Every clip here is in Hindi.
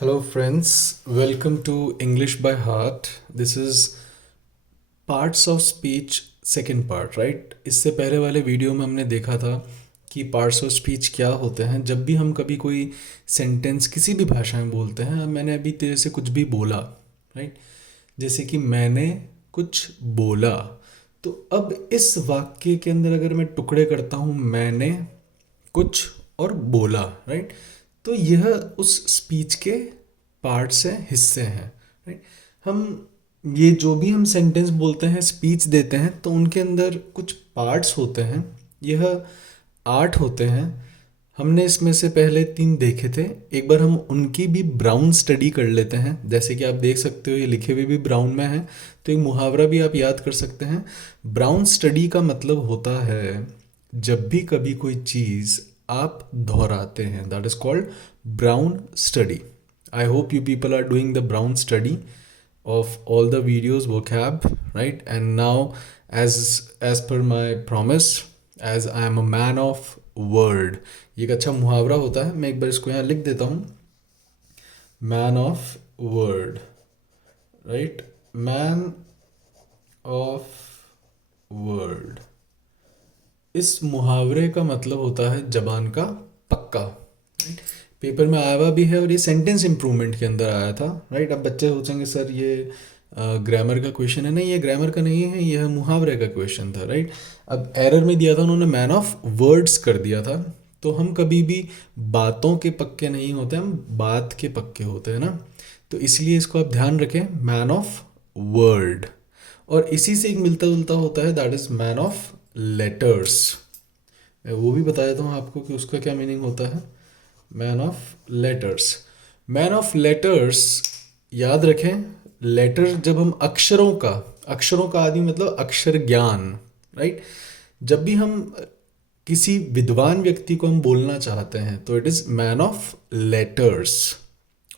Hello, friends. Welcome to English by Heart. This is parts of speech second part, right. इससे पहले वाले वीडियो में हमने देखा था कि पार्ट्स ऑफ स्पीच क्या होते हैं। जब भी हम कभी कोई सेंटेंस किसी भी भाषा में बोलते हैं, मैंने अभी तेरे से कुछ भी बोला, राइट, जैसे कि मैंने कुछ बोला, तो अब इस वाक्य के अंदर अगर मैं टुकड़े करता हूँ मैंने कुछ और बोला, राइट, तो यह उस स्पीच के पार्ट्स हैं, हिस्से हैं, राइट। हम ये जो भी हम सेंटेंस बोलते हैं, स्पीच देते हैं, तो उनके अंदर कुछ पार्ट्स होते हैं। यह 8 होते हैं। हमने इसमें से पहले 3 देखे थे। एक बार हम उनकी भी ब्राउन स्टडी कर लेते हैं। जैसे कि आप देख सकते हो ये लिखे हुए भी ब्राउन में है, तो एक मुहावरा भी आप याद कर सकते हैं। ब्राउन स्टडी का मतलब होता है जब भी कभी कोई चीज़ आप दोहराते हैं, that is called brown study. I hope you people are doing the brown study of all the videos vocab, right? And now, as per my promise, as I am a man of word, ये एक अच्छा मुहावरा होता है। मैं एक बार इसको यहाँ लिख देता हूँ, man of word, right, man of word. इस मुहावरे का मतलब होता है जबान का पक्का, राइट। पेपर में आया हुआ भी है और ये सेंटेंस इम्प्रूवमेंट के अंदर आया था, राइट। अब बच्चे सोचेंगे सर ये ग्रामर का क्वेश्चन है। नहीं, ये ग्रामर का नहीं है, यह मुहावरे का क्वेश्चन था, राइट। अब एरर में दिया था उन्होंने, मैन ऑफ वर्ड्स कर दिया था। तो हम कभी भी बातों के पक्के नहीं होते, हम बात के पक्के होते हैं ना। तो इसलिए इसको आप ध्यान रखें, मैन ऑफ वर्ड। और इसी से एक मिलता जुलता होता है, that is man of letters. मैं वो भी बता देता हूँ आपको कि उसका क्या मीनिंग होता है, man of letters. Man of letters, याद रखें, लेटर जब हम अक्षरों का आदि मतलब अक्षर ज्ञान, राइट। जब भी हम किसी विद्वान व्यक्ति को हम बोलना चाहते हैं तो it is man of letters.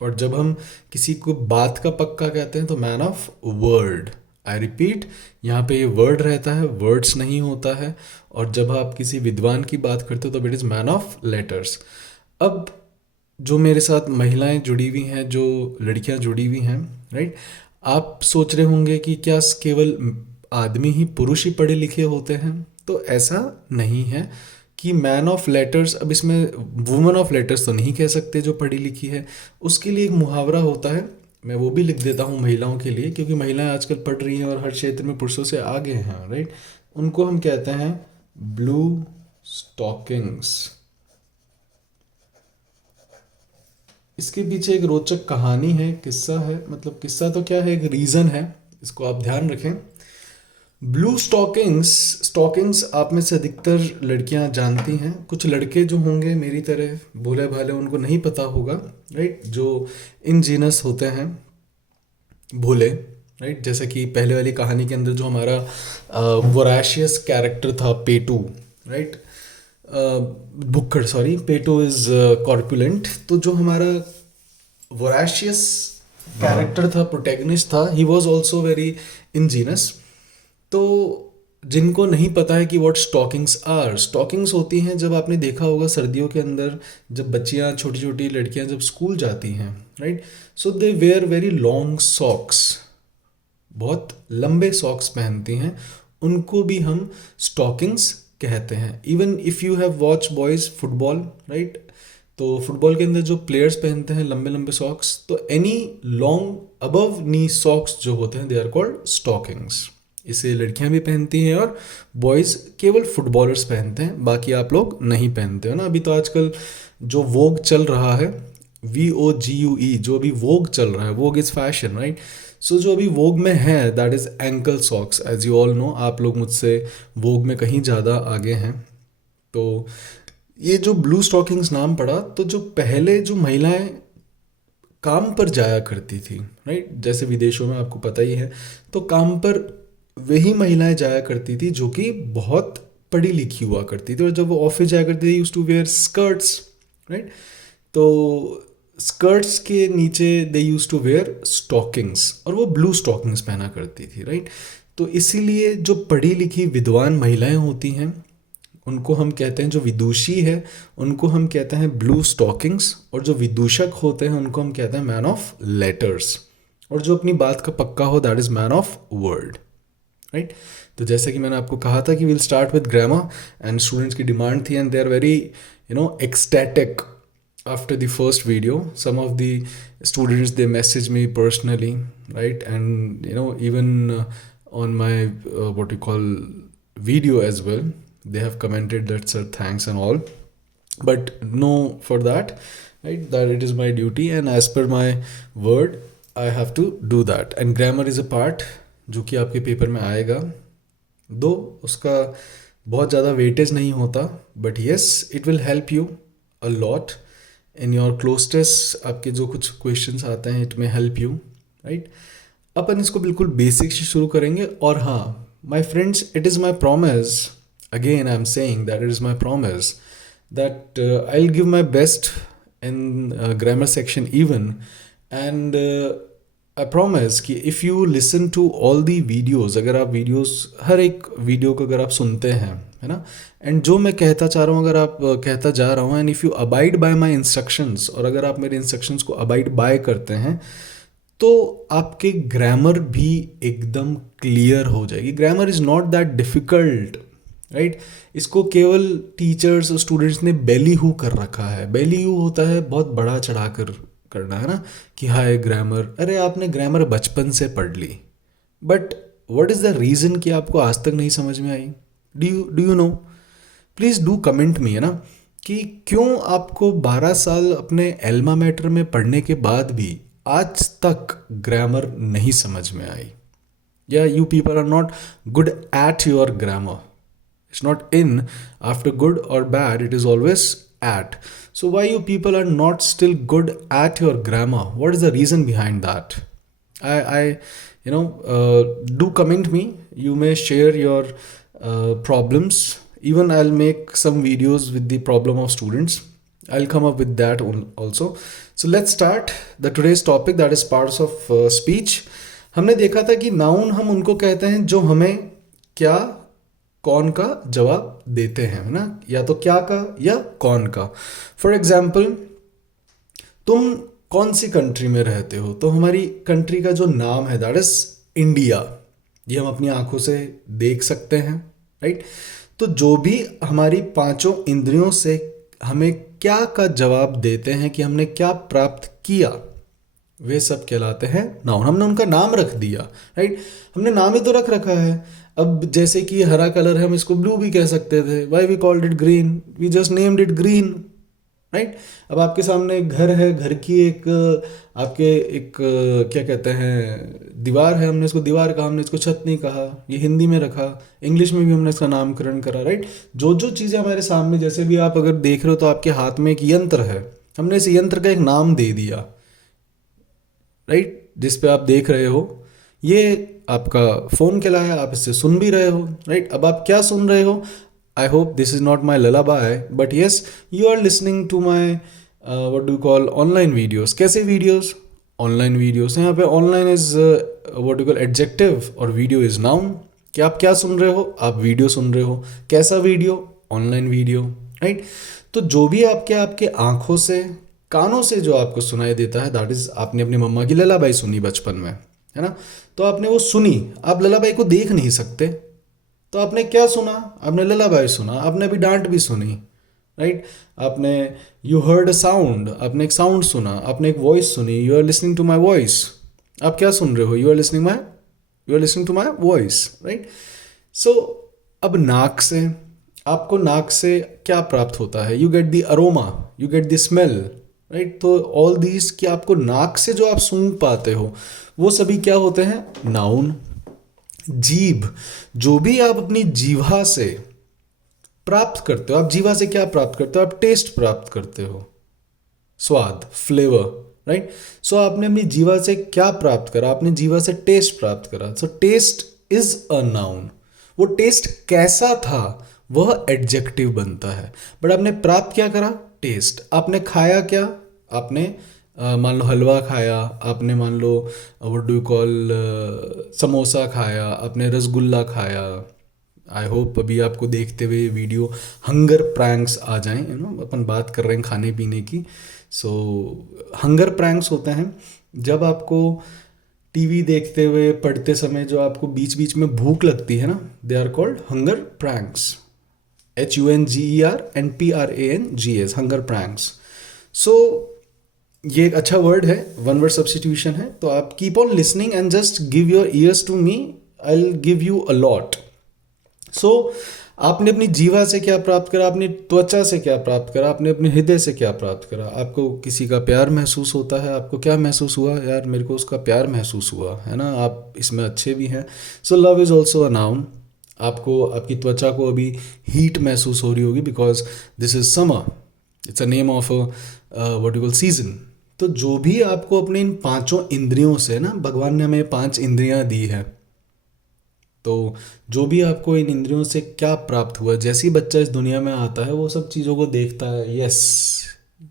और जब हम किसी को बात का पक्का कहते हैं तो man of word. I repeat, यहाँ पे ये वर्ड रहता है, वर्ड्स नहीं होता है। और जब आप किसी विद्वान की बात करते हो तो it is man of letters. अब जो मेरे साथ महिलाएं जुड़ी हुई हैं, जो लड़कियां जुड़ी हुई हैं, राइट, आप सोच रहे होंगे कि क्या केवल आदमी ही, पुरुष ही पढ़े लिखे होते हैं। तो ऐसा नहीं है कि मैन ऑफ लेटर्स, अब इसमें वुमन ऑफ लेटर्स तो नहीं कह सकते जो पढ़ी लिखी है। उसके लिए एक मुहावरा होता है, मैं वो भी लिख देता हूँ महिलाओं के लिए, क्योंकि महिलाएं आजकल पढ़ रही हैं और हर क्षेत्र में पुरुषों से आगे हैं, राइट। उनको हम कहते हैं ब्लू स्टॉकिंग्स। इसके पीछे एक रोचक कहानी है, किस्सा है, मतलब किस्सा तो क्या है, एक रीज़न है, इसको आप ध्यान रखें। ब्लू स्टॉकिंग्स, स्टॉकिंग्स आप में से अधिकतर लड़कियां जानती हैं। कुछ लड़के जो होंगे मेरी तरह भोले भाले, उनको नहीं पता होगा, राइट। जो इंजीनियस होते हैं, भोले, राइट। जैसे कि पहले वाली कहानी के अंदर जो हमारा वोराशियस कैरेक्टर था, पेटू, राइट, भुक्कड़, सॉरी, पेटो इज कॉर्पुलेंट। तो जो हमारा वोराशियस कैरेक्टर था, प्रोटैगनिस्ट था, he was also very Angénieux. तो जिनको नहीं पता है कि व्हाट स्टॉकिंग्स आर, स्टॉकिंग्स होती हैं, जब आपने देखा होगा सर्दियों के अंदर जब बच्चियां, छोटी छोटी लड़कियां जब स्कूल जाती हैं, right, so they wear very long socks, बहुत लंबे सॉक्स पहनती हैं, उनको भी हम स्टॉकिंग्स कहते हैं। Even if you have watch boys football, right, तो फुटबॉल के अंदर जो प्लेयर्स पहनते हैं लंबे लंबे सॉक्स, तो एनी लॉन्ग अबव नी सॉक्स जो होते हैं, दे आर कॉल्ड स्टॉकिंग्स। इसे लड़कियां भी पहनती हैं और बॉयज़ केवल फुटबॉलर्स पहनते हैं, बाकी आप लोग नहीं पहनते हो ना। अभी तो आजकल जो वोग चल रहा है, VOGUE, जो अभी वोग चल रहा है, vogue is fashion, right. So जो अभी वोग में है, that is ankle socks. As you all know, आप लोग मुझसे वोग में कहीं ज़्यादा आगे हैं। तो ये जो ब्लू स्टॉकिंग्स नाम पड़ा, तो जो पहले जो महिलाएं काम पर जाया करती थी, राइट, जैसे विदेशों में आपको पता ही है, तो काम पर वही महिलाएं जाया करती थी जो कि बहुत पढ़ी लिखी हुआ करती थी। और जब वो ऑफिस जाया करती थी, used to wear skirts, right. तो स्कर्ट्स के नीचे they use to wear stockings, और वो ब्लू स्टॉकिंग्स पहना करती थी, राइट। तो इसीलिए जो पढ़ी लिखी विद्वान महिलाएं होती हैं, उनको हम कहते हैं, जो विदुषी है उनको हम कहते हैं ब्लू स्टॉकिंग्स, और जो विदूषक होते हैं उनको हम कहते हैं मैन ऑफ लेटर्स, और जो अपनी बात का पक्का हो that is man of word, right. तो जैसे कि मैंने आपको कहा था कि will start with grammar, and students की डिमांड थी and they are very ecstatic after the first video. Some of the students, they message me personally, right, and even on my what you call video as well, they have commented that sir thanks and all, but no, for that, right, that it is my duty and as per my word I have to do that. And grammar is a part जो कि आपके पेपर में आएगा, दो उसका बहुत ज़्यादा वेटेज नहीं होता, but yes it will help you a lot in your cloze test. आपके जो कुछ क्वेश्चंस आते हैं इट में हेल्प यू, राइट। अपन इसको बिल्कुल बेसिक से शुरू करेंगे। और हाँ my friends, it is my promise, again I am saying that it is my promise that I will give my best in grammar section even, and I promise कि if you listen to all the videos, अगर आप वीडियोज़ हर एक वीडियो को अगर आप सुनते हैं, है ना, एंड जो मैं कहता चाह रहा हूँ अगर आप कहता जा रहा हूँ, and if you abide by my instructions, और अगर आप मेरे इंस्ट्रक्शंस को अबाइड बाय करते हैं तो आपके ग्रामर भी एकदम क्लियर हो जाएगी। Grammar is not that difficult, right. इसको केवल टीचर्स और स्टूडेंट्स ने बेली हु कर रखा है। बेली हु होता है बहुत बड़ा चढ़ा कर करना, है ना, कि हाय ग्रामर, अरे आपने ग्रामर बचपन से पढ़ ली, but what is the reason कि आपको आज तक नहीं समझ में आई? Do you know? Please do comment me, है ना, कि क्यों आपको 12 साल अपने एल्मा मैटर में पढ़ने के बाद भी आज तक ग्रामर नहीं समझ में आई? या you people are not good at your grammar. It's not in after good or bad, it is always at. So why you people are not still good at your grammar? What is the reason behind that? I do comment me. You may share your problems. Even I'll make some videos with the problem of students. I'll come up with that also. So let's start the today's topic, that is parts of speech. हमने देखा था कि noun हम उनको कहते हैं जो हमें क्या कौन का जवाब देते हैं, है ना, या तो क्या का या कौन का। फॉर एग्जाम्पल, तुम कौन सी कंट्री में रहते हो, तो हमारी कंट्री का जो नाम है दैट इज इंडिया, ये हम अपनी आंखों से देख सकते हैं, राइट। तो जो भी हमारी पांचों इंद्रियों से हमें क्या का जवाब देते हैं कि हमने क्या प्राप्त किया, वे सब कहलाते हैं नाउन। हमने उनका नाम रख दिया, राइट, हमने नाम ही तो रख रखा है। अब जैसे कि हरा कलर है, हम इसको ब्लू भी कह सकते थे, why we called it green, we just named it green, right. अब आपके सामने एक घर है, घर की एक आपके एक क्या कहते हैं दीवार है, हमने इसको दीवार कहा, हमने इसको छत नहीं कहा, ये हिंदी में रखा, इंग्लिश में भी हमने इसका नामकरण करा, राइट। जो जो चीज़ें हमारे सामने, जैसे भी आप अगर देख रहे हो तो आपके हाथ में एक यंत्र है, हमने इस यंत्र का एक नाम दे दिया, राइट, जिस पे आप देख रहे हो, ये आपका फ़ोन कहलाया, आप इससे सुन भी रहे हो, राइट। अब आप क्या सुन रहे हो? I hope this is not my lullaby, but yes you are listening to my what do call online videos. कैसे वीडियोज़? Online videos. यहाँ पे online is what do call adjective और वीडियो इज़ नाउन। कि आप क्या सुन रहे हो? आप वीडियो सुन रहे हो। कैसा वीडियो? Online video, right. तो जो भी आपके आँखों से, कानों से जो आपको सुनाई देता है, दैट इज़, आपने अपनी मम्मा की ललाबाई सुनी बचपन में, है ना, तो आपने वो सुनी, आप ललाबाई को देख नहीं सकते, तो आपने क्या सुना? आपने ललाबाई सुना। आपने अभी डांट भी सुनी, राइट। आपने यू हर्ड अ साउंड, आपने एक साउंड सुना, आपने एक वॉइस सुनी, you are listening to my voice. आप क्या सुन रहे हो? You are listening to my voice, right. So अब नाक से, आपको नाक से क्या प्राप्त होता है? You get the aroma, you get the smell, right. तो ऑल दीज कि आपको नाक से जो आप सूंघ पाते हो वो सभी क्या होते हैं? नाउन। जीभ, जो भी आप अपनी जीवा से प्राप्त करते हो, आप जीवा से क्या प्राप्त करते हो? आप टेस्ट प्राप्त करते हो, स्वाद, फ्लेवर, राइट। सो आपने अपनी जीवा से क्या प्राप्त करा? आपने जीवा से टेस्ट प्राप्त करा। सो टेस्ट इज अ नाउन। वो टेस्ट कैसा था वह एडजेक्टिव बनता है, बट आपने प्राप्त क्या करा? टेस्ट। आपने खाया क्या? आपने मान लो हलवा खाया, आपने मान लो what do you call samosa खाया, आपने रसगुल्ला खाया, आई होप अभी आपको देखते हुए वीडियो हंगर प्रैंक्स आ जाएं, अपन बात कर रहे हैं खाने पीने की। सो हंगर प्रैंक्स होते हैं जब आपको टीवी देखते हुए पढ़ते समय जो आपको बीच बीच में भूख लगती है ना, they are called hunger pranks. HUNGERNPRANGS, hunger pranks. So ये एक अच्छा वर्ड है, वन वर्ड सब्सटीट्यूशन है। तो आप keep on listening and just give your ears to me, I will give you a lot. So आपने अपनी जीवा से क्या प्राप्त करा, अपनी त्वचा से क्या प्राप्त करा, आपने अपने हृदय से क्या प्राप्त करा। आपको किसी का प्यार महसूस होता है, आपको क्या महसूस हुआ, यार मेरे को उसका प्यार महसूस हुआ है ना, आप इसमें अच्छे भी हैं। So love is also a noun. आपको आपकी त्वचा को अभी हीट महसूस हो रही होगी because this is summer, it's a name of what you call season. तो जो भी आपको अपने इन पांचों इंद्रियों से ना, भगवान ने हमें 5 इंद्रियां दी है, तो जो भी आपको इन इंद्रियों से क्या प्राप्त हुआ, जैसे ही बच्चा इस दुनिया में आता है वो सब चीज़ों को देखता है। यस,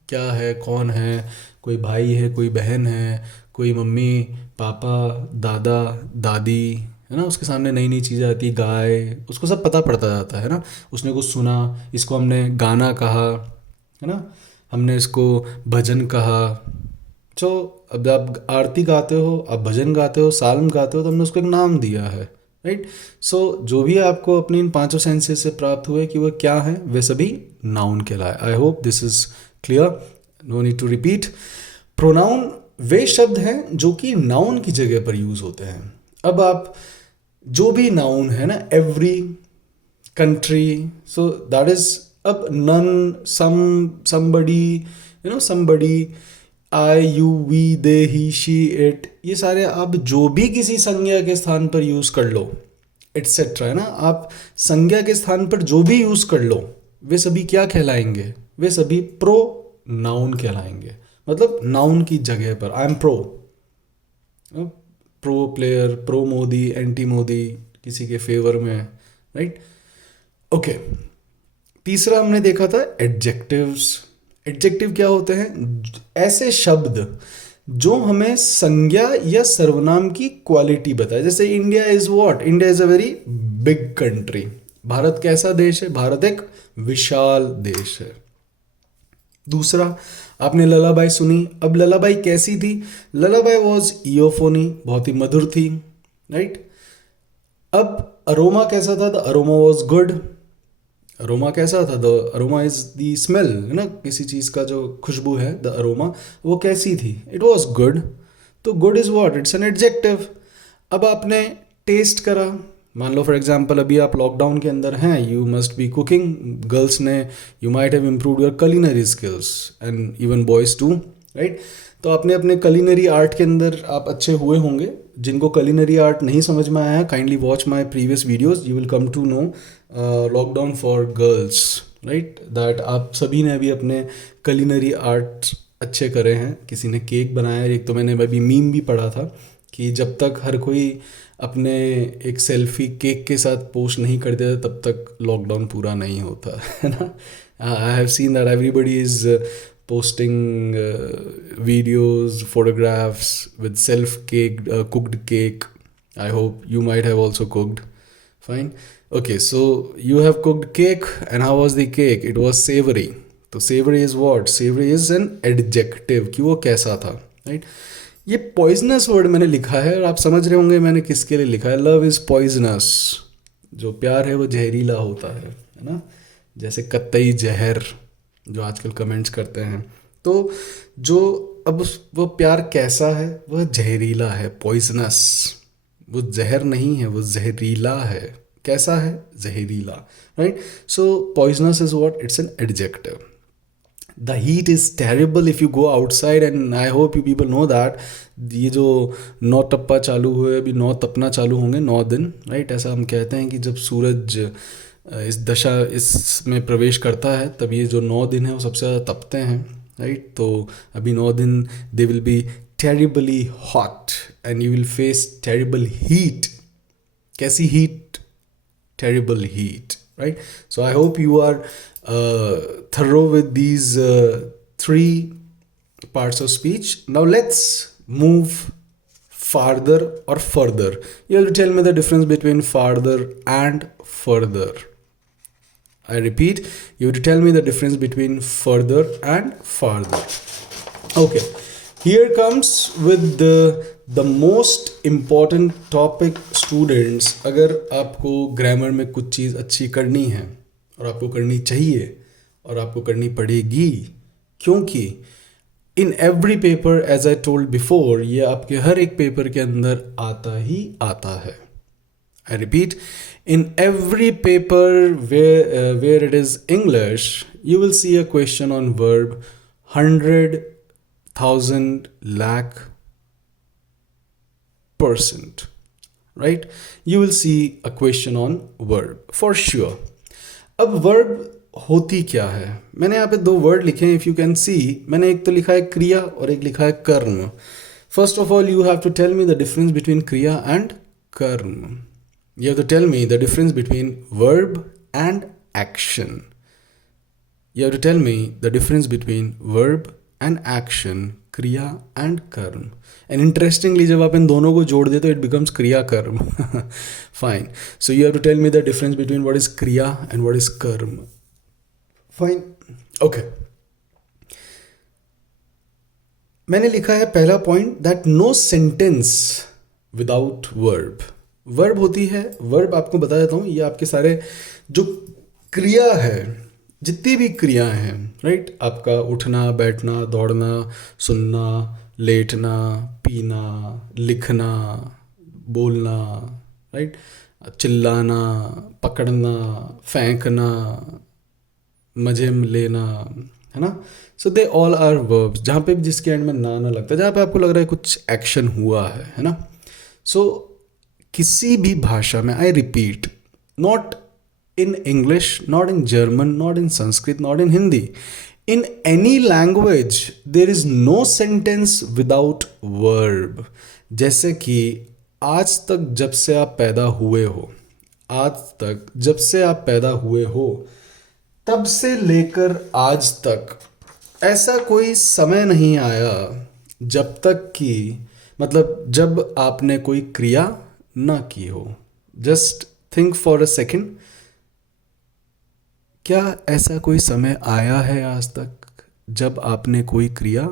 क्या है, कौन है, कोई भाई है, कोई बहन है, कोई मम्मी पापा दादा दादी, है ना, उसके सामने नई नई चीज़ें आती, गाय, उसको सब पता पड़ता जाता है ना। उसने कुछ सुना, इसको हमने गाना कहा, है ना, हमने इसको भजन कहा। तो अब आप आरती गाते हो, आप भजन गाते हो, साल्म गाते हो, तो हमने उसको एक नाम दिया है, राइट। सो जो भी आपको अपने इन पांचों सेंसेस से प्राप्त हुए कि वह क्या है, वे सभी नाउन कहलाए। I hope this is clear, no need to repeat. Pronoun वे शब्द हैं जो कि नाउन की जगह पर यूज होते हैं। अब आप जो भी नाउन है ना, every, country, so that is, अब none, somebody, somebody, I you we they he she it, ये सारे आप जो भी किसी संज्ञा के स्थान पर यूज कर लो, एटसेट्रा, है ना, आप संज्ञा के स्थान पर जो भी यूज कर लो, वे सभी क्या कहलाएंगे, वे सभी प्रो नाउन कहलाएंगे। मतलब नाउन की जगह पर, I am pro, pro player, pro Modi, anti Modi, किसी के फेवर में, राइट। ओके, तीसरा हमने देखा था एडजेक्टिव्स। एडजेक्टिव क्या होते हैं, ऐसे शब्द जो हमें संज्ञा या सर्वनाम की क्वालिटी बताए। जैसे India is what, India is a very big country. Bharat कैसा देश है, भारत एक विशाल देश है। दूसरा, आपने ललाबाई सुनी, अब ललाबाई कैसी थी, ललाबाई वॉज इयोफोनी, बहुत ही मधुर थी, राइट। अब अरोमा कैसा था, the aroma was good. Aroma कैसा था, the aroma is the smell, है ना, किसी चीज़ का जो खुशबू है, द अरोमा, वो कैसी थी, इट वॉज गुड। तो good is what, it's an adjective. अब आपने टेस्ट करा, मान लो फॉर एग्जांपल अभी आप लॉकडाउन के अंदर हैं, you must be cooking, girls ने, you might have improved your culinary skills and even boys too, right. तो आपने अपने कलिनरी आर्ट के अंदर आप अच्छे हुए होंगे। जिनको कलिनरी आर्ट नहीं समझ में आया है, kindly watch my previous videos, you will come to know lockdown for girls, right, that आप सभी ने अभी अपने कलिनरी आर्ट अच्छे करे हैं। किसी ने केक बनाया, एक तो मैंने अभी मीम भी पढ़ा था कि जब तक हर कोई अपने एक सेल्फी केक के साथ पोस्ट नहीं कर देता तब तक लॉकडाउन पूरा नहीं होता, है ना। I have seen that everybody is posting videos, photographs with self-caked, cooked cake. I hope you might have also cooked. Fine. Okay, so you have cooked cake, and how was the cake? It was savory. तो savory is what? Savory is an adjective कि वो कैसा था, right? ये poisonous word मैंने लिखा है और आप समझ रहे होंगे मैंने किसके लिए लिखा है। Love is poisonous. जो प्यार है वो जहरीला होता है ना, जैसे कत्तई जहर जो आजकल कमेंट्स करते हैं। तो जो अब वो प्यार कैसा है, वह जहरीला है, पॉइजनस। वो जहर नहीं है, वो जहरीला है। कैसा है, जहरीला, right. So poisonous is what, it's an adjective. The heat is terrible if you go outside, and I hope you people know that. ये जो 9 टप्पा चालू हुए, अभी 9 तपना चालू होंगे, 9 दिन, राइट। ऐसा हम कहते हैं कि जब सूरज इस दशा इसमें प्रवेश करता है तब ये जो 9 दिन है वो सबसे ज़्यादा तपते हैं, राइट। तो अभी 9 दिन they will be terribly hot and you will face terrible heat. कैसी heat, terrible heat, right. So I hope you are thorough with these 3 parts of speech. Now let's move farther or further. You have to tell me the difference between farther and further. I repeat, you have to tell me the difference between further and farther. Okay, here comes with the most important topic students. अगर आपको ग्रामर में कुछ चीज़ अच्छी करनी है और आपको करनी चाहिए और आपको करनी पड़ेगी, क्योंकि in every paper as I told before, ये आपके हर एक पेपर के अंदर आता ही आता है. I repeat, in every paper where it is English, you will see a question on verb 100,000 lakh %, right? You will see a question on verb for sure. अब verb होती क्या है? मैंने यहाँ पे दो वर्ड लिखे हैं. इफ यू कैन सी, मैंने एक तो लिखा है क्रिया और एक लिखा है कर्म. First of all, you have to tell me the difference between क्रिया एंड कर्म. You have to tell me the difference between verb and action. You have to tell me the difference between verb and action, kriya and karm. And interestingly, जब आप इन दोनों को जोड़ दे तो it becomes kriya karm. Fine. So you have to tell me the difference between what is kriya and what is karm. Fine. Okay. मैंने लिखा है पहला point that no sentence without verb. Verb होती है. वर्ब आपको बता देता हूँ, ये आपके सारे जो क्रिया है, जितनी भी क्रियाएं हैं, राइट, आपका उठना, बैठना, दौड़ना, सुनना, लेटना, पीना, लिखना, बोलना, राइट, चिल्लाना, पकड़ना, फेंकना, मजे में लेना, है ना. सो दे ऑल आर वर्ब्स. जहाँ पे जिसके एंड में ना लगता है, जहाँ पे आपको लग रहा है कुछ एक्शन हुआ है ना. सो किसी भी भाषा में, I repeat, not in English, not in German, not in Sanskrit, not in Hindi, in any language there is no sentence without verb. जैसे कि आज तक जब से आप पैदा हुए हो, आज तक जब से आप पैदा हुए हो, तब से लेकर आज तक ऐसा कोई समय नहीं आया जब तक कि, मतलब जब आपने कोई क्रिया ना की हो. Just think for a second, क्या ऐसा कोई समय आया है आज तक जब आपने कोई क्रिया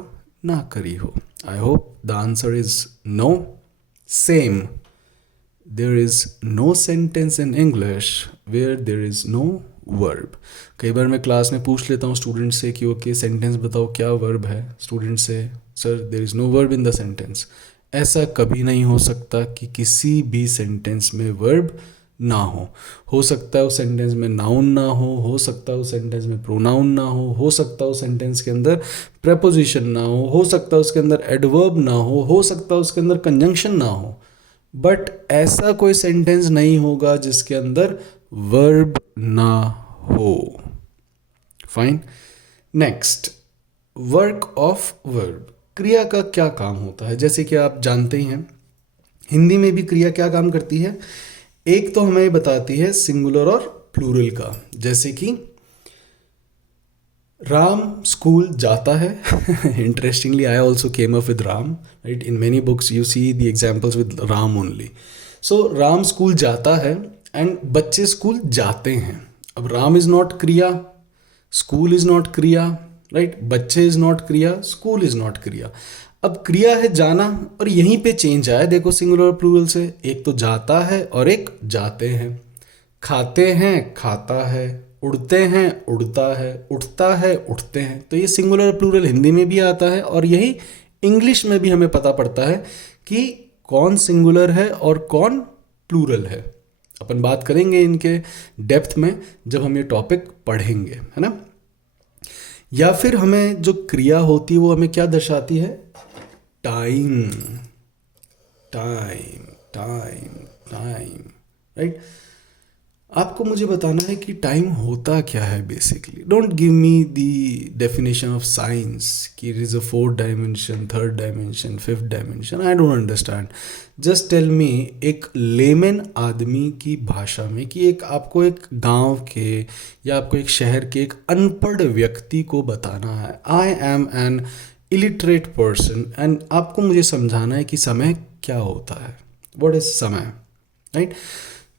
ना करी हो? I hope the answer is no. Same, there is no sentence in English where there is no verb. कई बार मैं क्लास में पूछ लेता हूँ स्टूडेंट से कि ओके सेंटेंस बताओ क्या वर्ब है. स्टूडेंट से, sir there is no verb in the sentence. ऐसा कभी नहीं हो सकता कि किसी भी सेंटेंस में वर्ब ना हो सकता है उस सेंटेंस में नाउन ना हो सकता है उस सेंटेंस में प्रोनाउन ना हो सकता है उस सेंटेंस के अंदर प्रेपोजिशन ना हो सकता है उसके अंदर एडवर्ब ना हो सकता है उसके अंदर कंजंक्शन ना हो, बट ऐसा कोई सेंटेंस नहीं होगा जिसके अंदर वर्ब ना हो. Fine. Next, work of verb. क्रिया का क्या काम होता है? जैसे कि आप जानते ही हैं, हिंदी में भी क्रिया क्या काम करती है. एक तो हमें बताती है सिंगुलर और प्लूरल का. जैसे कि राम स्कूल जाता है. Interestingly I also came up with Ram, right. In many books you see the examples with Ram only. So Ram school जाता है एंड बच्चे स्कूल जाते हैं. अब राम इज नॉट क्रिया, स्कूल इज नॉट क्रिया, राइट. बच्चे इज नॉट क्रिया, स्कूल इज नॉट क्रिया. अब क्रिया है जाना, और यहीं पे चेंज आया देखो सिंगुलर और प्लूरल से. एक तो जाता है और एक जाते हैं. खाते हैं, खाता है. उड़ते हैं, उड़ता है. उठता है, उठते हैं. तो ये सिंगुलर और प्लूरल हिंदी में भी आता है, और यही इंग्लिश में भी हमें पता पड़ता है कि कौन सिंगुलर है और कौन प्लूरल है. अपन बात करेंगे इनके डेप्थ में जब हम ये टॉपिक पढ़ेंगे, है ना. या फिर हमें जो क्रिया होती है वो हमें क्या दर्शाती है? Time, time, time, time, right. आपको मुझे बताना है कि टाइम होता क्या है basically. Don't give me the definition of science कि it is a 4th dimension, 3rd dimension, 5th dimension. I don't understand. Just tell me एक लेमन आदमी की भाषा में कि एक आपको एक गांव के या आपको एक शहर के एक अनपढ़ व्यक्ति को बताना है. I am an illiterate person and आपको मुझे समझाना है कि समय क्या होता है, व्हाट इज समय, राइट।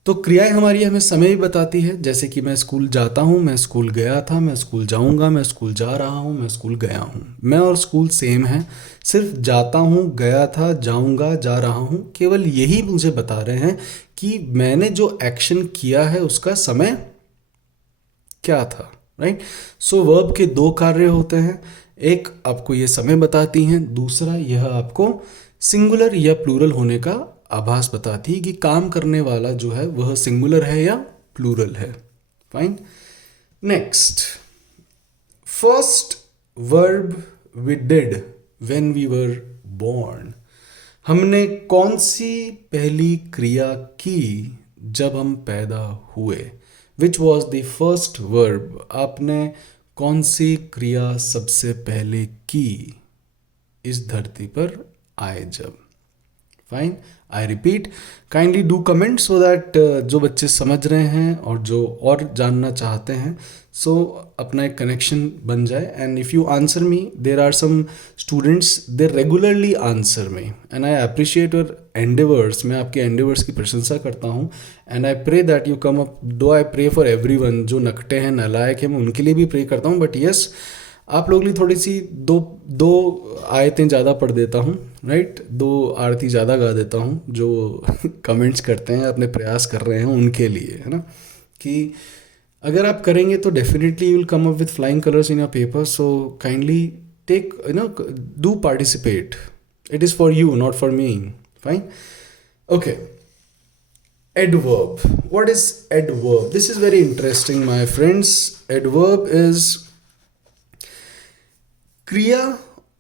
तो क्रियाएं हमारी हमें समय भी बताती है, जैसे कि मैं स्कूल जाता हूँ, मैं स्कूल गया था, मैं स्कूल जाऊँगा, मैं स्कूल जा रहा हूँ, मैं स्कूल गया हूँ। मैं और स्कूल सेम है, सिर्फ जाता हूँ, गया था, जाऊँगा, जा रहा हूँ, केवल यही मुझे बता रहे हैं कि मैंने जो एक्शन किया है उसका समय क्या था, राइट। सो वर्ब के दो कार्य होते हैं, एक आपको ये समय बताती हैं, दूसरा यह आपको सिंगुलर या प्लूरल होने का आभास बताती है कि काम करने वाला जो है वह सिंगुलर है या प्लूरल है। Fine. Next, first verb we did when we were born. हमने कौन सी पहली क्रिया की जब हम पैदा हुए। Which was the first verb, आपने कौन सी क्रिया सबसे पहले की इस धरती पर आए जब। Fine, I repeat, kindly do comment so that जो बच्चे समझ रहे हैं और जो और जानना चाहते हैं, सो अपना एक कनेक्शन बन जाए। And if you answer me, there are some students they regularly answer me and I appreciate your endeavours, मैं आपके एंडेवर्स की प्रशंसा करता हूँ। And I pray that you come up, though I pray for everyone, जो नकटे हैं, नालायक हैं, मैं उनके लिए भी प्रे करता हूँ, बट यस, आप लोग लिए थोड़ी सी दो दो आयतें ज़्यादा पढ़ देता हूँ, राइट, दो आरती ज़्यादा गा देता हूँ, जो कमेंट्स करते हैं, अपने प्रयास कर रहे हैं उनके लिए, है ना, कि अगर आप करेंगे तो definitely you will come up with flying colours in your paper. So kindly take, do participate, it is for you not for me. Fine, okay. Adverb. What is adverb? This is very interesting, my friends. Adverb is क्रिया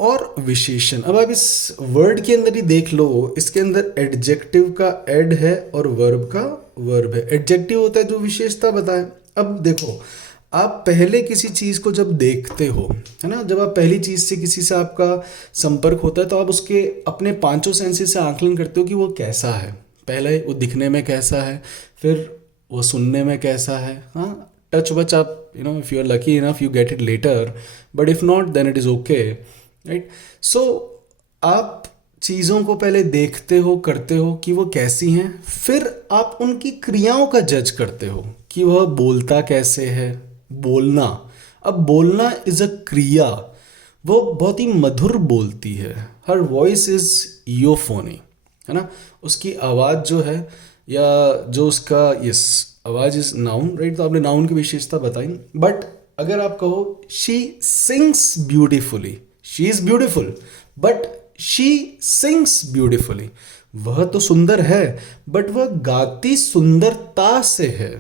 और विशेषण। अब आप इस वर्ड के अंदर ही देख लो, इसके अंदर एडजेक्टिव का एड है और वर्ब का वर्ब है। एडजेक्टिव होता है जो विशेषता बताए। अब देखो, आप पहले किसी चीज़ को जब देखते हो, है ना, जब आप पहली चीज़ से किसी से आपका संपर्क होता है तो आप उसके अपने पांचों सेंसेस से आकलन करते हो कि वो कैसा है। पहले वो दिखने में कैसा है, फिर वो सुनने में कैसा है, हाँ, टच वच आप, if you are lucky enough you get it later, but if not then it is okay, right. So आप चीज़ों को पहले देखते हो, करते हो कि वो कैसी हैं, फिर आप उनकी क्रियाओं का जज करते हो कि वह बोलता कैसे है। बोलना, अब बोलना इज़ अ क्रिया, वो बहुत ही मधुर बोलती है, हर वॉइस इज़ यूफोनी, है ना, उसकी आवाज़ जो है, या जो उसका, यस, आवाज़ इज नाउन, राइट। तो आपने नाउन की विशेषता बताई, बट अगर आप कहो she sings beautifully, she is beautiful but she sings beautifully, वह तो सुंदर है बट वह गाती सुंदरता से है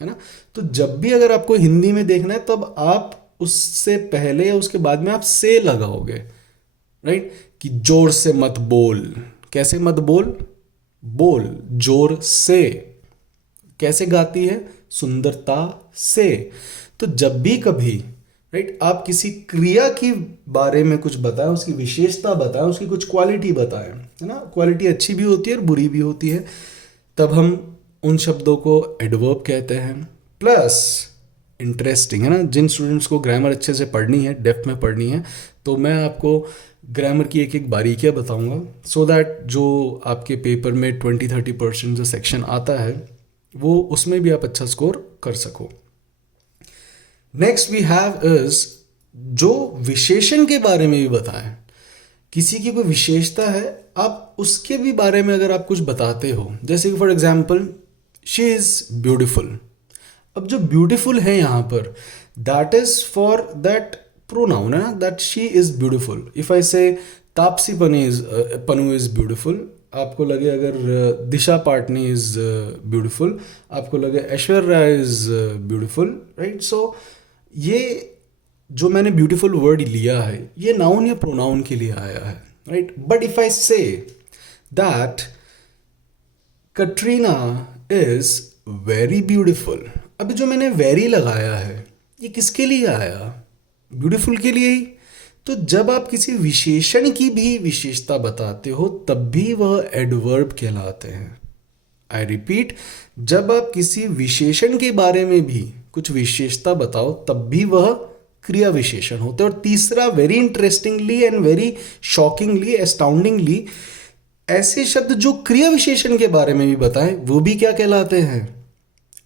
ना। तो जब भी अगर आपको हिंदी में देखना है तब आप उससे पहले या उसके बाद में आप से लगाओगे, राइट, कि जोर से मत बोल। कैसे मत बोल, बोल जोर से। कैसे गाती है, सुंदरता से। तो जब भी कभी, राइट, आप किसी क्रिया के बारे में कुछ बताएं, उसकी विशेषता बताएं, उसकी कुछ क्वालिटी बताएं, है ना, क्वालिटी अच्छी भी होती है और बुरी भी होती है, तब हम उन शब्दों को एडवर्ब कहते हैं। प्लस इंटरेस्टिंग, है ना, जिन स्टूडेंट्स को ग्रामर अच्छे से पढ़नी है, डेप्थ में पढ़नी है, तो मैं आपको ग्रामर की एक एक बारीकियाँ बताऊंगा, सो दैट जो आपके पेपर में 20-30% जो सेक्शन आता है वो उसमें भी आप अच्छा स्कोर कर सको। नेक्स्ट वी हैव इज, जो विशेषण के बारे में भी बताएं। किसी की कोई विशेषता है, आप उसके भी बारे में अगर आप कुछ बताते हो, जैसे कि for example she is beautiful. अब जो ब्यूटिफुल है यहाँ पर, that is for that pronoun, है ना, that she is beautiful. If I से तापसी पनु इज ब्यूटिफुल, आपको लगे अगर दिशा पाटनी इज ब्यूटिफुल, आपको लगे ऐश्वर्या इज ब्यूटिफुल, राइट। सो ये जो मैंने ब्यूटिफुल वर्ड लिया है, ये नाउन या प्रोनाउन के लिए आया है, right. But if I say that Katrina is very beautiful, अभी जो मैंने वेरी लगाया है ये किसके लिए आया, ब्यूटीफुल के लिए ही। तो जब आप किसी विशेषण की भी विशेषता बताते हो तब भी वह एडवर्ब कहलाते हैं। आई रिपीट, जब आप किसी विशेषण के बारे में भी कुछ विशेषता बताओ तब भी वह क्रिया विशेषण होते हैं। और तीसरा, very interestingly and very shockingly, astoundingly, ऐसे शब्द जो क्रिया विशेषण के बारे में भी बताएं वो भी क्या कहलाते हैं?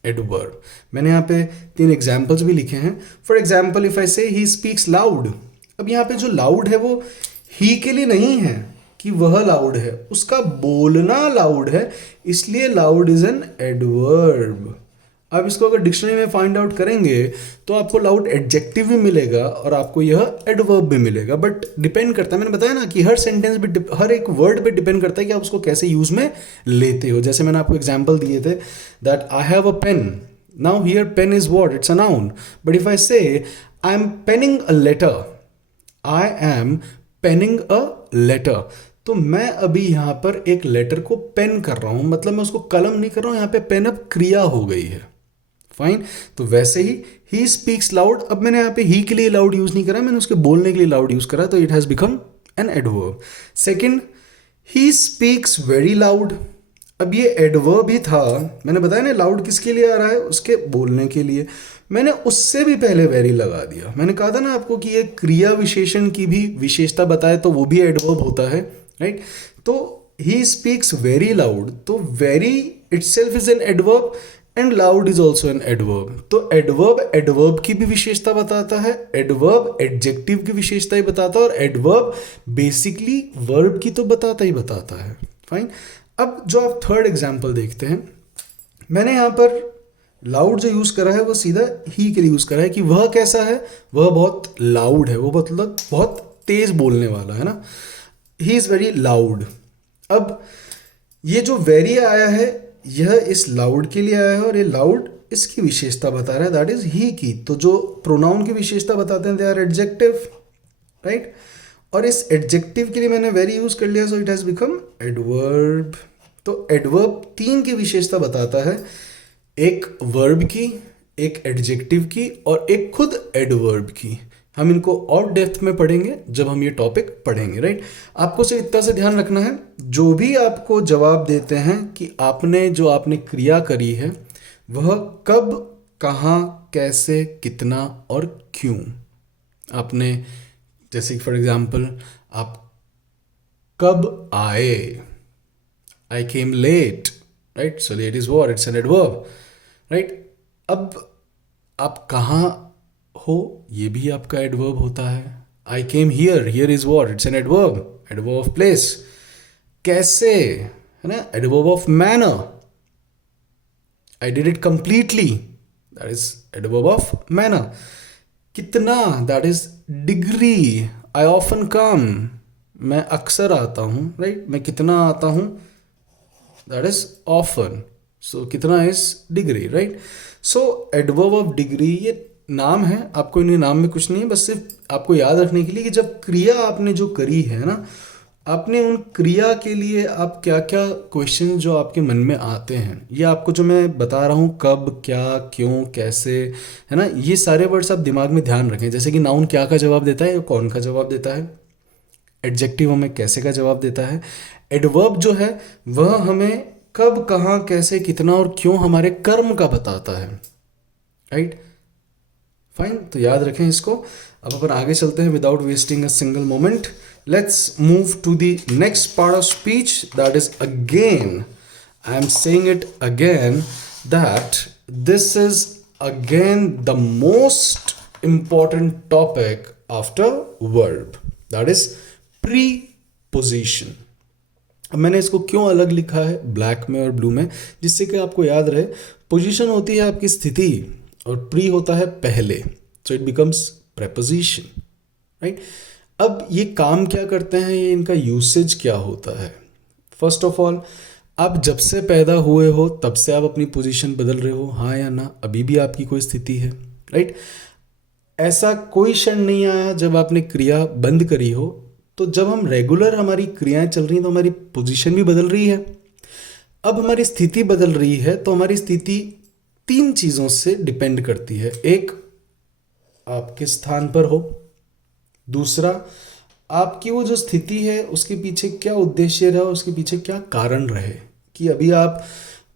एडवर्ब। मैंने यहाँ पे 3 एग्जाम्पल्स भी लिखे हैं। फॉर एग्जाम्पल इफ आई से ही स्पीक्स लाउड, अब यहाँ पे जो लाउड है वो ही के लिए नहीं है कि वह लाउड है, उसका बोलना लाउड है, इसलिए लाउड इज एन एडवर्ब। आप इसको अगर डिक्शनरी में फाइंड आउट करेंगे तो आपको लाउड एडजेक्टिव भी मिलेगा और आपको यह एडवर्ब भी मिलेगा, बट डिपेंड करता है, मैंने बताया ना कि हर सेंटेंस पे, हर एक वर्ड पे डिपेंड करता है कि आप उसको कैसे यूज में लेते हो। जैसे मैंने आपको एग्जांपल दिए थे that I have a pen, now here pen is what, it's a noun, but if I say I am penning a letter, I am penning a letter, तो मैं अभी यहाँ पर एक लेटर को पेन कर रहा हूँ, मतलब मैं उसको कलम नहीं कर रहा हूँ, यहाँ पे पेन अब क्रिया हो गई है। फाइन। तो वैसे ही स्पीक्स लाउड, अब मैंने यहाँ पे ही के लिए लाउड यूज नहीं करा, मैंने उसके बोलने के लिए लाउड यूज करा, तो it has become an adverb. Second, he speaks very loud, अब ये एडवर्ब ही था, मैंने बताया ना लाउड किसके लिए आ रहा है, उसके बोलने के लिए, मैंने उससे भी पहले वेरी लगा दिया। मैंने कहा था ना आपको कि ये क्रिया विशेषण की भी विशेषता बताए तो वो भी एडवर्ब होता है, राइट। तो ही स्पीक्स वेरी लाउड, तो very itself is an adverb and loud is also an adverb. तो एडवर्ब एडवर्ब की भी विशेषता बताता है, एडवर्ब एडजेक्टिव की विशेषता ही बताता है, और एडवर्ब बेसिकली वर्ब की तो बताता ही बताता है। फाइन। अब जो आप थर्ड एग्जाम्पल देखते हैं, मैंने यहाँ पर लाउड जो यूज करा है वो सीधा ही के लिए यूज करा है कि वह कैसा है, वह बहुत लाउड है, वो मतलब बहुत तेज बोलने वाला है ना, ही इज वेरी लाउड। अब ये जो वेरी आया है यह इस लाउड के लिए आया है, और ये लाउड इसकी विशेषता बता रहा है, दैट इज ही की। तो जो प्रोनाउन की विशेषता बताते हैं दे आर एडजेक्टिव, राइट, और इस एडजेक्टिव के लिए मैंने वेरी यूज कर लिया, so it has become adverb. तो एडवर्ब 3 की विशेषता बताता है, एक वर्ब की, एक एडजेक्टिव की, और एक खुद एडवर्ब की। हम इनको और डेप्थ में पढ़ेंगे जब हम ये टॉपिक पढ़ेंगे, राइट। आपको सिर्फ इतना से ध्यान रखना है, जो भी आपको जवाब देते हैं कि आपने क्रिया करी है वह कब, कहाँ, कैसे, कितना और क्यों। आपने जैसे फॉर एग्जाम्पल आप कब आए, I came late, right, so late is what, it's an adverb, right. अब आप कहाँ हो, ये भी आपका एडवर्ब होता है। I came here, here is what, it's an adverb, adverb of place. कैसे, है ना, adverb of manner. I did it completely, that is adverb of manner. कितना, that is degree. I often come, मैं अक्सर आता हूँ, राइट, मैं कितना आता हूँ, दैट इज ऑफन। सो कितना is degree, right. So adverb of degree ये नाम है, आपको इन्हें नाम में कुछ नहीं है, बस सिर्फ आपको याद रखने के लिए कि जब क्रिया आपने जो करी है ना, आपने उन क्रिया के लिए आप क्या क्या क्वेश्चन जो आपके मन में आते हैं, ये आपको जो मैं बता रहा हूँ, कब, क्या, क्यों, कैसे, है ना, ये सारे वर्ड्स आप दिमाग में ध्यान रखें। जैसे कि नाउन क्या का जवाब देता है, कौन का जवाब देता है, एडजेक्टिव हमें कैसे का जवाब देता है, एडवर्ब जो है वह हमें कब, कहाँ, कैसे, कितना और क्यों हमारे कर्म का बताता है, राइट। फाइन, तो याद रखें इसको। अब अपन आगे चलते हैं without wasting a single moment. Let's move to the next part of speech, that is again, I am saying it again, that this is again the most important topic after verb, that is preposition. अब मैंने इसको क्यों अलग लिखा है ब्लैक में और ब्लू में, जिससे कि आपको याद रहे, पोजीशन होती है आपकी स्थिति और प्री होता है पहले, so it becomes preposition, right. अब ये काम क्या करते हैं, ये इनका यूसेज क्या होता है। फर्स्ट ऑफ ऑल, आप जब से पैदा हुए हो तब से आप अपनी पोजीशन बदल रहे हो, हाँ या ना, अभी भी आपकी कोई स्थिति है, राइट। ऐसा कोई क्षण नहीं आया जब आपने क्रिया बंद करी हो, तो जब हम रेगुलर हमारी क्रियाएं चल रही हैं तो हमारी पोजीशन भी बदल रही है। अब हमारी स्थिति बदल रही है, तो हमारी स्थिति 3 चीज़ों से डिपेंड करती है। एक, आप किस स्थान पर हो, दूसरा, आपकी वो जो स्थिति है उसके पीछे क्या उद्देश्य रहा, उसके पीछे क्या कारण रहे, कि अभी आप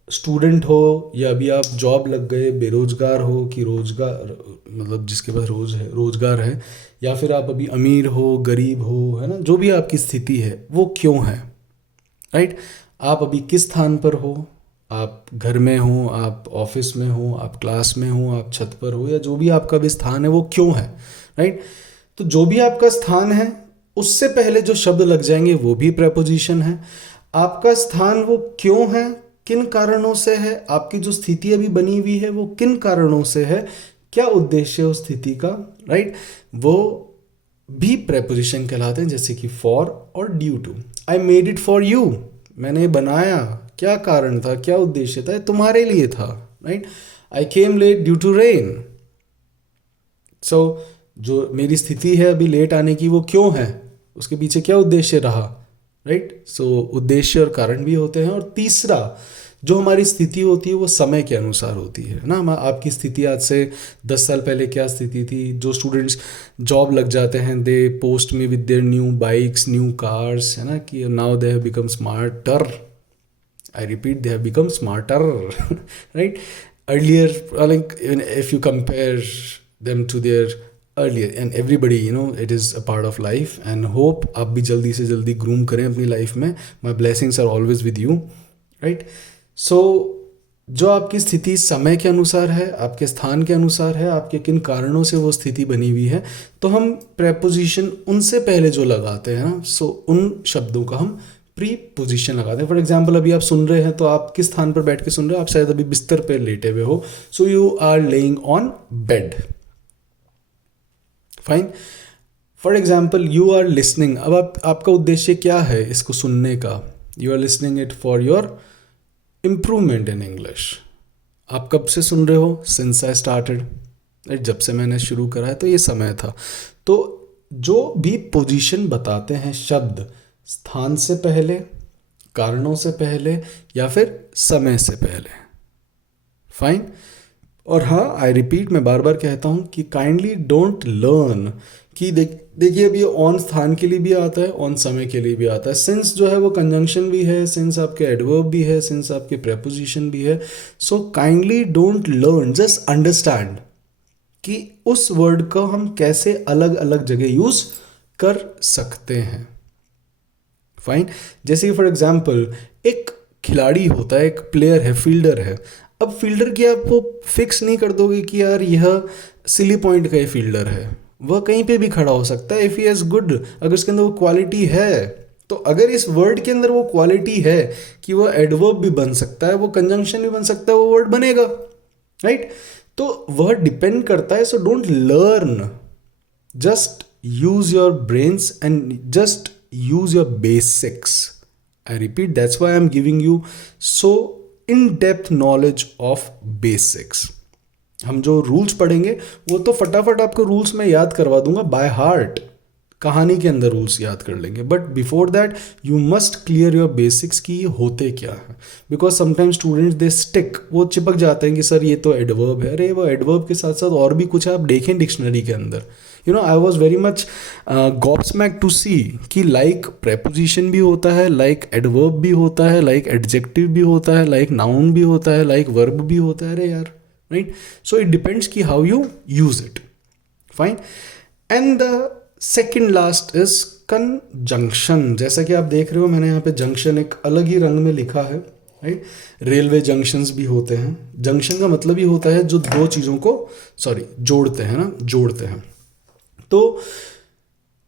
स्टूडेंट हो या अभी आप जॉब लग गए, बेरोजगार हो कि रोजगार, मतलब जिसके पास रोजगार है, या फिर आप अभी अमीर हो, गरीब हो, है ना, जो भी आपकी स्थिति है वो क्यों है, राइट? आप अभी किस स्थान पर हो? आप घर में हो, आप ऑफिस में हो, आप क्लास में हो, आप छत पर हो, या जो भी आपका भी स्थान है वो क्यों है? राइट? तो जो भी आपका स्थान है उससे पहले जो शब्द लग जाएंगे वो भी प्रेपोजिशन है। आपका स्थान वो क्यों है, किन कारणों से है, आपकी जो स्थिति अभी बनी हुई है वो किन कारणों से है, क्या उद्देश्य है उस स्थिति का, राइट? वो भी प्रेपोजिशन कहलाते हैं, जैसे कि फॉर और due to. I made it for you, मैंने बनाया, क्या कारण था, क्या उद्देश्य था, ये तुम्हारे लिए था, right? I came late due to rain. So जो मेरी स्थिति है अभी लेट आने की वो क्यों है, उसके पीछे क्या उद्देश्य रहा, राइट? सो उद्देश्य और कारण भी होते हैं। और तीसरा जो हमारी स्थिति होती है वो समय के अनुसार होती है ना। आपकी स्थिति आज से 10 साल पहले क्या स्थिति थी? जो स्टूडेंट्स जॉब लग जाते हैं, दे पोस्ट में with their new bikes, new cars, है ना, कि now they have become smarter. I repeat, they have become smarter, right? Earlier, like if you compare them to their earlier, and everybody, it is a part of life, and hope आप भी जल्दी से जल्दी ग्रूम करें अपनी लाइफ में। My blessings are always with you, right? So जो आपकी स्थिति समय के अनुसार है, आपके स्थान के अनुसार है, आपके किन कारणों से वो स्थिति बनी हुई है, तो हम प्रेपोजिशन उनसे पहले जो लगाते हैं ना, सो उन शब्दों का हम प्री पोजिशन लगाते हैं। फॉर एग्जाम्पल अभी आप सुन रहे हैं तो आप किस स्थान पर बैठ के सुन रहे हो? आप शायद अभी बिस्तर पर लेटे हुए हो, so you are laying on bed, fine. For example you are listening, अब आपका उद्देश्य क्या है इसको सुनने का? You are listening it for your improvement in English. आप कब से सुन रहे हो? सिंस आई स्टार्टेड, जब से मैंने शुरू करा है, तो ये समय था। तो जो भी पोजीशन बताते हैं शब्द, स्थान से पहले, कारणों से पहले, या फिर समय से पहले, फाइन। और हाँ, आई रिपीट, मैं बार बार कहता हूँ कि काइंडली डोंट लर्न कि देखिए अभी ऑन स्थान के लिए भी आता है, ऑन समय के लिए भी आता है। सिंस जो है वो कंजंक्शन भी है, सिंस आपके एडवर्ब भी है, सिंस आपके प्रेपोजिशन भी है। So kindly don't learn, just understand कि उस वर्ड को हम कैसे अलग अलग जगह यूज कर सकते हैं, फाइन। जैसे फॉर एग्जाम्पल एक खिलाड़ी होता है, एक प्लेयर है, फील्डर है। अब फील्डर की आप वो फिक्स नहीं कर दोगे कि यार यह सिली पॉइंट का ही फील्डर है, वह कहीं पे भी खड़ा हो सकता है। इफ़ ही हैज़ गुड, अगर उसके अंदर वो क्वालिटी है, तो अगर इस वर्ड के अंदर वो क्वालिटी है कि वो एडवर्ब भी बन सकता है, वो कंजंक्शन भी बन सकता है, वो वर्ड बनेगा, राइट? तो वह डिपेंड करता है। So don't learn, just use your brains and just use your basics. I repeat, that's why I'm giving you so in-depth knowledge of basics. हम जो रूल्स पढ़ेंगे वो तो फटाफट आपको रूल्स में याद करवा दूंगा बाय हार्ट, कहानी के अंदर रूल्स याद कर लेंगे। But before that you must clear your basics कि ये होते क्या है। Because sometimes students they stick, वो चिपक जाते हैं कि सर ये तो एडवर्ब है। अरे वो एडवर्ब के साथ साथ और भी कुछ है, आप देखें डिक्शनरी के अंदर। I was very much gobsmacked to see कि लाइक प्रेपोजिशन भी होता है, लाइक एडवर्ब भी होता है, लाइक एडजेक्टिव भी होता है, लाइक नाउन भी होता है, लाइक वर्ब भी होता है। अरे यार, राइट? सो इट डिपेंड्स कि how you use it, fine. And the second last is conjunction. जैसा कि आप देख रहे हो, मैंने यहाँ पे जंक्शन एक अलग ही रंग में लिखा है, राइट? रेलवे जंक्शंस भी होते हैं। जंक्शन का मतलब ही होता है जो दो चीज़ों को जोड़ते हैं ना, जोड़ते हैं। तो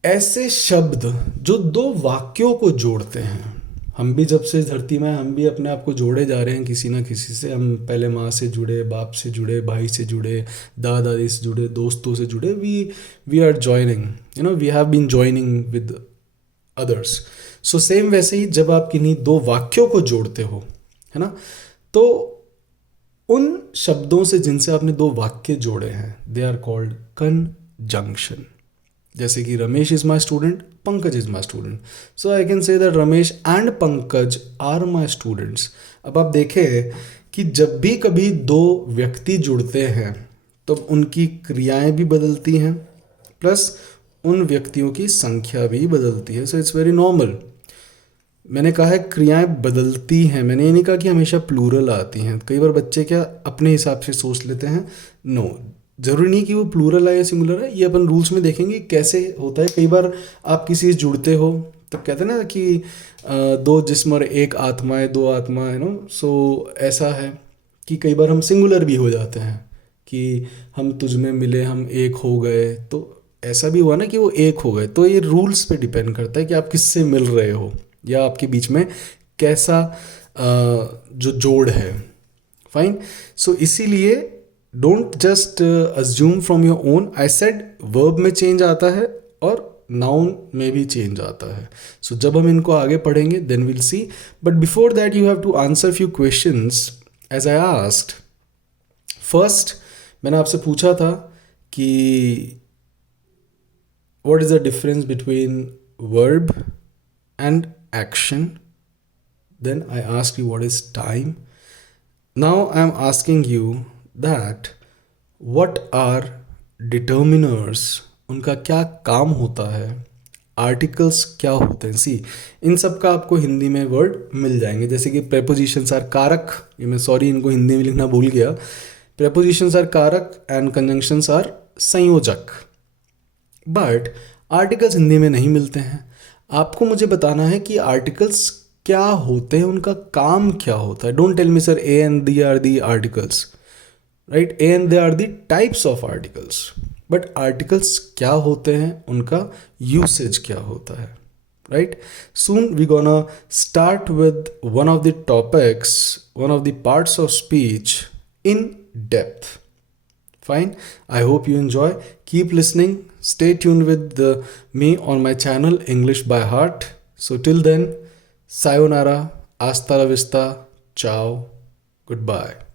ऐसे शब्द जो दो वाक्यों को जोड़ते हैं, हम भी जब से धरती में, हम भी अपने आप को जोड़े जा रहे हैं किसी ना किसी से। हम पहले माँ से जुड़े, बाप से जुड़े, भाई से जुड़े, दादा दादी से जुड़े, दोस्तों से जुड़े। We are joining, we have been joining with others. So same वैसे ही जब आप किन्हीं दो वाक्यों को जोड़ते हो, है ना, तो उन शब्दों से जिनसे आपने दो वाक्य जोड़े हैं, दे आर कॉल्ड कंजंक्शन। जैसे कि Ramesh is my student, Pankaj is my student, so I can say that Ramesh and Pankaj are my students. अब आप देखें कि जब भी कभी दो व्यक्ति जुड़ते हैं तो उनकी क्रियाएं भी बदलती हैं, प्लस उन व्यक्तियों की संख्या भी बदलती है। So it's very normal. मैंने कहा है क्रियाएं बदलती हैं, मैंने ये नहीं कहा कि हमेशा प्लूरल आती हैं। कई बार बच्चे क्या अपने हिसाब से सोच लेते हैं, नो, जरूरी नहीं कि वो प्लूरल है या सिंगुलर है। ये अपन रूल्स में देखेंगे कैसे होता है। कई बार आप किसी से जुड़ते हो तो कहते हैं ना कि दो जिस्म और एक आत्मा है, दो आत्मा है, नो। सो ऐसा है कि कई बार हम सिंगुलर भी हो जाते हैं कि हम तुझ में मिले, हम एक हो गए। तो ऐसा भी हुआ ना कि वो एक हो गए। तो ये रूल्स पे डिपेंड करता है कि आप किससे मिल रहे हो या आपके बीच में कैसा जो जोड़ है। फाइन। सो इसीलिए don't just assume from your own. I said verb में चेंज आता है और नाउन में भी चेंज आता है। सो जब हम इनको आगे पढ़ेंगे then will see. But before that you have to answer few questions as I asked. First मैंने आपसे पूछा था कि what is the difference between verb and action. Then I asked you what is time. Now I am asking you that what are determiners, उनका क्या काम होता है, आर्टिकल्स क्या होते हैं। सी इन सब का आपको हिंदी में वर्ड मिल जाएंगे, जैसे कि प्रेपोजिशंस आर कारक। ये मैं सॉरी इनको हिंदी में लिखना भूल गया। प्रेपोजिशंस आर कारक एंड कंजंक्शंस आर संयोजक। बट आर्टिकल्स हिंदी में नहीं मिलते हैं। आपको मुझे बताना है कि आर्टिकल्स क्या होते हैं, उनका काम क्या होता है। Don't tell me sir a and the are the articles, right. A and they are the types of articles. But articles क्या होते हैं, उनका यूसेज क्या होता है, right. Soon we gonna start with one of the topics, one of the parts of speech in depth. Fine. I hope you enjoy. Keep listening. Stay tuned with me on my channel English by Heart. So till then, sayonara, hasta la vista, ciao, goodbye.